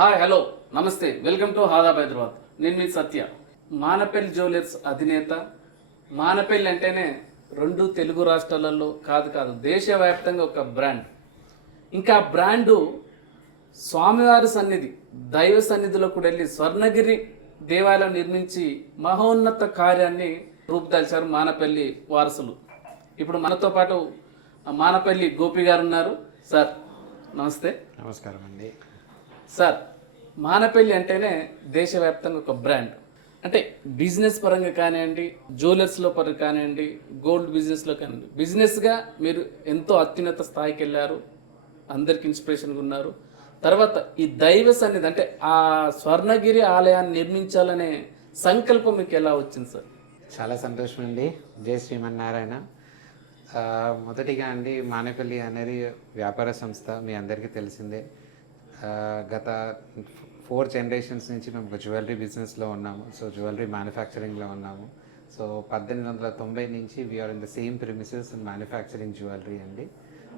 Hi hello నమస్తే welcome to హాదాబ్ Hyderabad. నేను మీ సత్య. Manapalli jewellers అధినేత. మానపల్లి అంటేనే రెండు తెలుగు రాష్ట్రాలలో కాదు దేశవ్యాప్తంగా ఒక బ్రాండ్. ఇంకా బ్రాండు స్వామివారి సన్నిధి, దైవ సన్నిధిలో కూడా వెళ్ళి స్వర్ణగిరి దేవాలయం నిర్మించి మహోన్నత కార్యాన్ని రూపుదాల్చారు మానపల్లి వారసులు. ఇప్పుడు మనతో పాటు మానపల్లి గోపి గారు ఉన్నారు. సార్ నమస్తే. నమస్కారం అండి. సార్, మానపల్లి అంటేనే దేశవ్యాప్తంగా ఒక బ్రాండ్. అంటే బిజినెస్ పరంగా కానివ్వండి, జ్యువెలర్స్లో పరంగా కానివ్వండి, గోల్డ్ బిజినెస్లో కానివ్వండి, బిజినెస్గా మీరు ఎంతో అత్యున్నత స్థాయికి వెళ్ళారు, అందరికి ఇన్స్పిరేషన్గా ఉన్నారు. తర్వాత ఈ దైవ సన్నిధి అంటే ఆ స్వర్ణగిరి ఆలయాన్ని నిర్మించాలనే సంకల్పం మీకు ఎలా వచ్చింది సార్? చాలా సంతోషం అండి. జై శ్రీమన్నారాయణ. మొదటిగా అండి, మానేపల్లి అనేది వ్యాపార సంస్థ, మీ అందరికీ తెలిసిందే. గత 4 జనరేషన్స్ నుంచి మేము ఒక జ్యువెలరీ బిజినెస్లో ఉన్నాము. సో జ్యువెలరీ మ్యానుఫ్యాక్చరింగ్లో ఉన్నాము. సో 1890 నుంచి we're in the same premises in manufacturing jewellery అండి.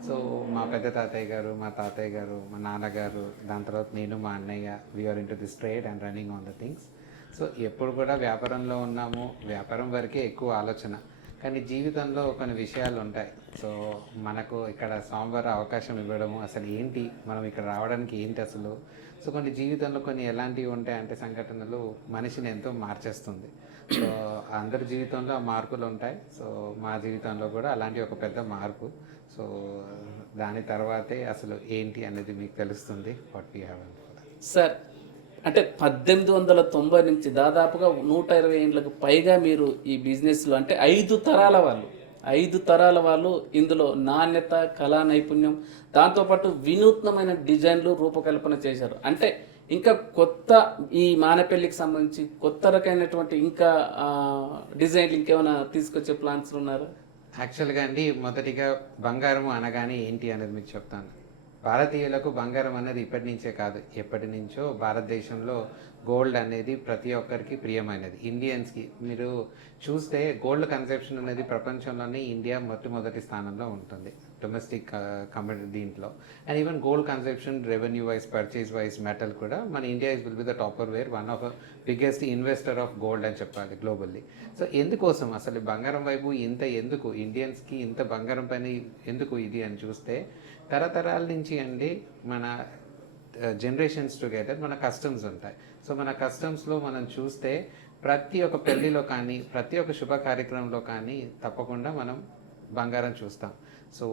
సో మా పెద్ద తాతయ్య గారు, మా తాతయ్య గారు, మా నాన్నగారు, దాని తర్వాత నేను, మా అన్నయ్య, we're into this trade and running on the things. So ఎప్పుడు కూడా వ్యాపారంలో ఉన్నాము, వ్యాపారం వరకే ఎక్కువ ఆలోచన. కానీ జీవితంలో కొన్ని విషయాలు ఉంటాయి. సో మనకు ఇక్కడ స్వామివారి అవకాశం ఇవ్వడము, అసలు ఏంటి, మనం ఇక్కడ రావడానికి ఏంటి అసలు. సో కొన్ని జీవితంలో కొన్ని ఎలాంటివి ఉంటాయంటే సంఘటనలు మనిషిని ఎంతో మార్చేస్తుంది. సో అందరి జీవితంలో ఆ మార్పులు ఉంటాయి. సో మా జీవితంలో కూడా అలాంటి ఒక పెద్ద మార్పు. సో దాని తర్వాతే అసలు ఏంటి అనేది మీకు తెలుస్తుంది. వాట్ వీ హ్యావ్ సార్, అంటే 1890 నుంచి దాదాపుగా 120 ఏళ్ళకు పైగా మీరు ఈ బిజినెస్లో, అంటే 5 తరాల వాళ్ళు ఇందులో నాణ్యత, కళా నైపుణ్యం, దాంతోపాటు వినూత్నమైన డిజైన్లు రూపకల్పన చేశారు. అంటే ఇంకా కొత్త ఈ మానపల్లికి సంబంధించి కొత్త రకమైనటువంటి ఇంకా డిజైన్లు ఇంకేమైనా తీసుకొచ్చే ప్లాన్స్ ఉన్నారా? యాక్చువల్గా అండి, మొదటిగా బంగారం అనగానే ఏంటి అనేది మీకు చెప్తాను. భారతీయులకు బంగారం అనేది ఇప్పటి నుంచే కాదు, ఎప్పటి నుంచో భారతదేశంలో గోల్డ్ అనేది ప్రతి ఒక్కరికి ప్రియమైనది. ఇండియన్స్కి మీరు చూస్తే గోల్డ్ కన్సెప్షన్ అనేది ప్రపంచంలోనే ఇండియా మొట్టమొదటి స్థానంలో ఉంటుంది డొమెస్టిక్ దీంట్లో. And even gold conception revenue wise, purchase wise, metal కూడా మన India will be the topper where, one of biggest investor of gold అని చెప్పాలి గ్లోబల్లీ. సో ఎందుకోసం అసలు బంగారం వైపు ఎందుకు ఇండియన్స్కి ఇంత బంగారం పైన ఎందుకు ఇది అని చూస్తే, తరతరాల నుంచి అండి మన జనరేషన్స్ టుగెదర్ మన కస్టమ్స్ ఉంటాయి. సో మన కస్టమ్స్లో మనం చూస్తే ప్రతి ఒక్క పెళ్లిలో కానీ, ప్రతి ఒక్క శుభ కార్యక్రమంలో కానీ తప్పకుండా మనం బంగారం చూస్తాం. సో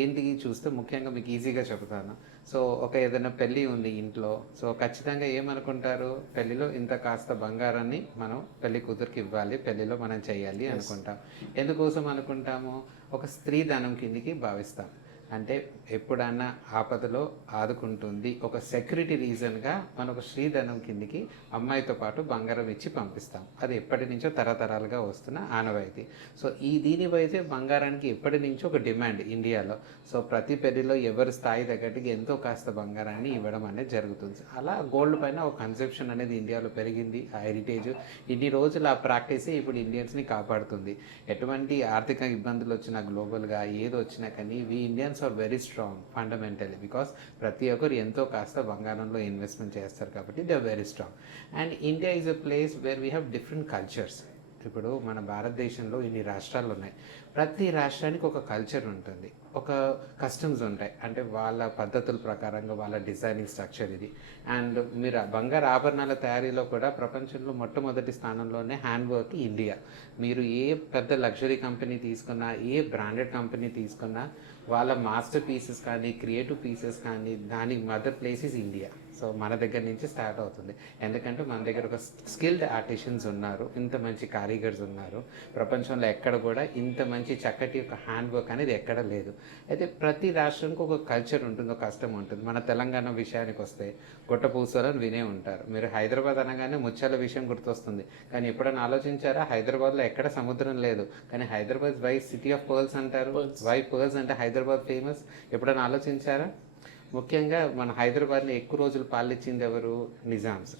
ఏంటి చూస్తే ముఖ్యంగా మీకు ఈజీగా చెబుతాను. సో ఒక ఏదైనా పెళ్ళి ఉంది ఇంట్లో, సో ఖచ్చితంగా ఏమనుకుంటారు, పెళ్ళిలో ఇంత కాస్త బంగారాన్ని మనం పెళ్లి కూతురికి ఇవ్వాలి, పెళ్ళిలో మనం చేయాలి అనుకుంటాం. ఎందుకోసం అనుకుంటాము? ఒక స్త్రీ ధనం కిందికి భావిస్తాం. అంటే ఎప్పుడన్నా ఆపదలో ఆదుకుంటుంది, ఒక సెక్యూరిటీ రీజన్గా మనం ఒక శ్రీధనం కిందికి అమ్మాయితో పాటు బంగారం ఇచ్చి పంపిస్తాం. అది ఎప్పటి నుంచో తరతరాలుగా వస్తున్న ఆనవాయితీ. సో దీనివైతే బంగారానికి ఎప్పటి నుంచో ఒక డిమాండ్ ఇండియాలో. సో ప్రతి పెళ్లిలో ఎవరి స్థాయి తగ్గట్టుగా ఎంతో కాస్త బంగారాన్ని ఇవ్వడం అనేది జరుగుతుంది. అలా గోల్డ్ పైన ఒక కన్సెప్షన్ అనేది ఇండియాలో పెరిగింది. ఆ హెరిటేజ్ ఇన్ని రోజులు ఆ ప్రాక్టీసే ఇప్పుడు ఇండియన్స్ని కాపాడుతుంది. ఎటువంటి ఆర్థిక ఇబ్బందులు వచ్చినా, గ్లోబల్గా ఏది వచ్చినా కానీ we Indians are very strong fundamentally, because ప్రతి ఒక్కరు ఎంతో కాస్త బంగారంలో ఇన్వెస్ట్మెంట్ చేస్తారు కాబట్టి they are very strong. And India is a place where we have different cultures. ఇప్పుడు మన భారతదేశంలో ఇన్ని రాష్ట్రాలు ఉన్నాయి. ప్రతి రాష్ట్రానికి ఒక కల్చర్ ఉంటుంది, ఒక కస్టమ్స్ ఉంటాయి. అంటే వాళ్ళ పద్ధతుల ప్రకారంగా వాళ్ళ డిజైనింగ్ స్ట్రక్చర్ ఇది. అండ్ మీరు బంగారు ఆభరణాల తయారీలో కూడా ప్రపంచంలో మొట్టమొదటి స్థానంలోనే హ్యాండ్ వర్క్ ఇండియా. మీరు ఏ పెద్ద లగ్జరీ కంపెనీ తీసుకున్నా, ఏ బ్రాండెడ్ కంపెనీ తీసుకున్నా, వాళ్ళ మాస్టర్ పీసెస్ కానీ, క్రియేటివ్ పీసెస్ కానీ, దానికి mother place is India. So మన దగ్గర నుంచి స్టార్ట్ అవుతుంది. ఎందుకంటే మన దగ్గర ఒక స్కిల్డ్ ఆర్టిషన్స్ ఉన్నారు, ఇంత మంచి కారీగర్స్ ఉన్నారు. ప్రపంచంలో ఎక్కడ కూడా ఇంత మంచి చక్కటి ఒక హ్యాండ్ వర్క్ అనేది ఎక్కడ లేదు. అయితే ప్రతి రాష్ట్రానికి ఒక కల్చర్ ఉంటుంది, ఒక కష్టం ఉంటుంది. మన తెలంగాణ విషయానికి వస్తే గొట్టపూసలని వినే ఉంటారు. మీరు హైదరాబాద్ అనగానే ముత్యాల విషయం గుర్తొస్తుంది. కానీ ఎప్పుడైనా ఆలోచించారా, హైదరాబాద్లో ఎక్కడ సముద్రం లేదు, కానీ Hyderabad why city of pearls అంటారు. వై పర్ల్స్ అంటే హైదరాబాద్ ఫేమస్. ఎప్పుడైనా ఆలోచించారా? ముఖ్యంగా మన హైదరాబాద్ని ఎక్కువ రోజులు పాలించింది ఎవరు? నిజామ్స్.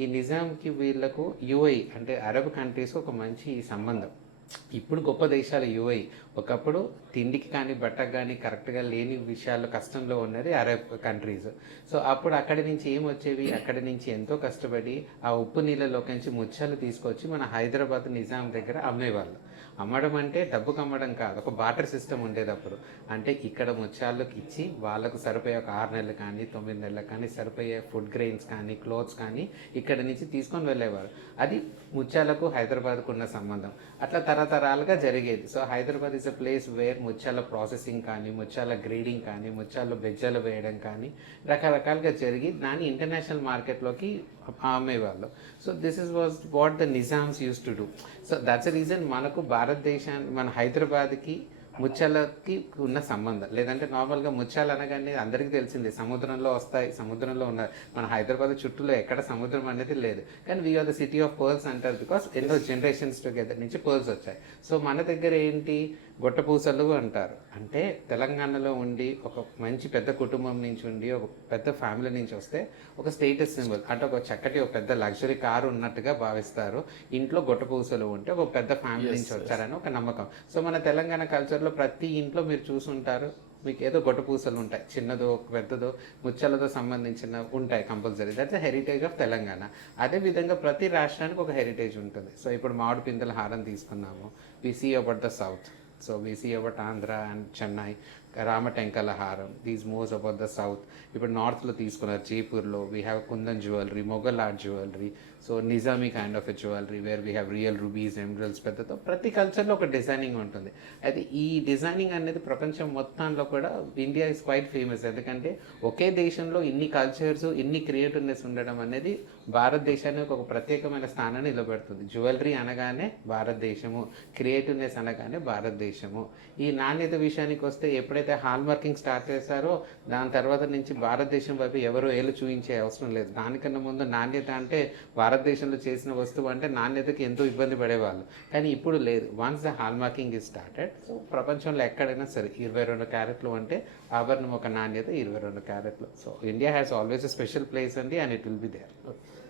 ఈ నిజాంకి వీళ్ళకు యుఐ అంటే అరబ్ కంట్రీస్ ఒక మంచి సంబంధం. ఇప్పుడు గొప్ప దేశాలు యువై. ఒకప్పుడు తిండికి కానీ బట్టకు కానీ కరెక్ట్గా లేని విషయాల్లో కష్టంలో ఉన్నది అరబ్ కంట్రీస్. సో అప్పుడు అక్కడి నుంచి ఏం వచ్చేవి, అక్కడి నుంచి ఎంతో కష్టపడి ఆ ఉప్పు నీళ్ళలోకి నుంచి ముత్యాలు తీసుకొచ్చి మన హైదరాబాద్ నిజాం దగ్గర అమ్మేవాళ్ళు. అమ్మడం అంటే డబ్బుకు అమ్మడం కాదు, ఒక బాటర్ సిస్టమ్ ఉండేది అప్పుడు. అంటే ఇక్కడ ముత్యాలకు ఇచ్చి వాళ్ళకు సరిపోయే ఒక 6 నెలలు కానీ 9 నెలలు కానీ సరిపోయే ఫుడ్ గ్రెయిన్స్ కానీ క్లోత్స్ కానీ ఇక్కడ నుంచి తీసుకొని వెళ్ళేవారు. అది ముత్యాలకు హైదరాబాద్కు ఉన్న సంబంధం. అట్లా తరతరాలుగా జరిగేది. So Hyderabad is a place wear ముత్యాల ప్రాసెసింగ్ కానీ, ముత్యాల గ్రేడింగ్ కానీ, ముత్యాలు బెజ్జలు వేయడం కానీ రకరకాలుగా జరిగి దాన్ని ఇంటర్నేషనల్ మార్కెట్లోకి అమ్మేవాళ్ళు. So this is was what the Nizams use to do. So that's reason మనకు భారతదేశాన్ని, మన హైదరాబాద్కి ముత్యాలకి ఉన్న సంబంధం. లేదంటే నార్మల్గా ముత్యాలు అనగానే అందరికీ తెలిసిందే, సముద్రంలో వస్తాయి, సముద్రంలో ఉన్నాయి. మన హైదరాబాద్ చుట్టూలో ఎక్కడ సముద్రం అనేది లేదు. కానీ we're the city of pearls అంటారు, బికాస్ ఎన్నో జనరేషన్స్ టుగెదర్ నుంచి పర్ల్స్ వచ్చాయి. సో మన దగ్గర ఏంటి, గొట్టపూసలు అంటారు. అంటే తెలంగాణలో ఉండి ఒక మంచి పెద్ద కుటుంబం నుంచి ఉండి ఒక పెద్ద ఫ్యామిలీ నుంచి వస్తే ఒక స్టేటస్ సింబల్, అంటే ఒక చక్కటి ఒక పెద్ద లగ్జరీ కారు ఉన్నట్టుగా భావిస్తారు. ఇంట్లో గొట్టపూసలు ఉంటే ఒక పెద్ద ఫ్యామిలీ నుంచి వచ్చారని ఒక నమ్మకం. సో మన తెలంగాణ కల్చర్లో ప్రతి ఇంట్లో మీరు చూసుంటారు, మీకు ఏదో గొట్టపూసలు ఉంటాయి, చిన్నదో పెద్దదో ముత్యాలతో సంబంధించిన ఉంటాయి compulsory. That's heritage of Telangana. అదేవిధంగా ప్రతి రాష్ట్రానికి ఒక హెరిటేజ్ ఉంటుంది. సో ఇప్పుడు మామిడి పిందెల హారం తీసుకున్నాము, we see about the south. So we see about Andhra and Chennai, రామటెంకల హారం, these moves about the south. ఇప్పుడు నార్త్లో తీసుకున్నారు, జైపూర్లో we have kundan jewellery, Mughal art jewellery, so Nizami kind of a jewellery where we have real rubies, emeralds పెద్దతో. ప్రతి కల్చర్లో ఒక డిజైనింగ్ ఉంటుంది. అయితే ఈ డిజైనింగ్ అనేది ప్రపంచం మొత్తంలో కూడా ఇండియా ఇస్ క్వైట్ ఫేమస్. ఎందుకంటే ఒకే దేశంలో ఇన్ని కల్చర్స్, ఇన్ని క్రియేటివ్నెస్ ఉండడం అనేది భారతదేశానికి ఒక ప్రత్యేకమైన స్థానాన్ని నిలబెడుతుంది. జ్యువెలరీ అనగానే భారతదేశము, క్రియేటివ్నెస్ అనగానే భారతదేశము. ఈ నాణ్యత విషయానికి వస్తే ఎప్పుడైతే హాల్ మార్కింగ్ స్టార్ట్ చేశారో దాని తర్వాత నుంచి భారతదేశం వైపు ఎవరో ఏళ్ళు చూపించే అవసరం లేదు. దానికన్నా ముందు నాణ్యత అంటే భారతదేశంలో చేసిన వస్తువు అంటే నాణ్యతకి ఎంతో ఇబ్బంది పడేవాళ్ళు. కానీ ఇప్పుడు లేదు. Once the hall marking is started, so ప్రపంచంలో ఎక్కడైనా సరే 22 క్యారెట్లు అంటే ఆభరణం ఒక నాణ్యత 22 క్యారెట్లు. So India has always a special place అండి, and it will be there.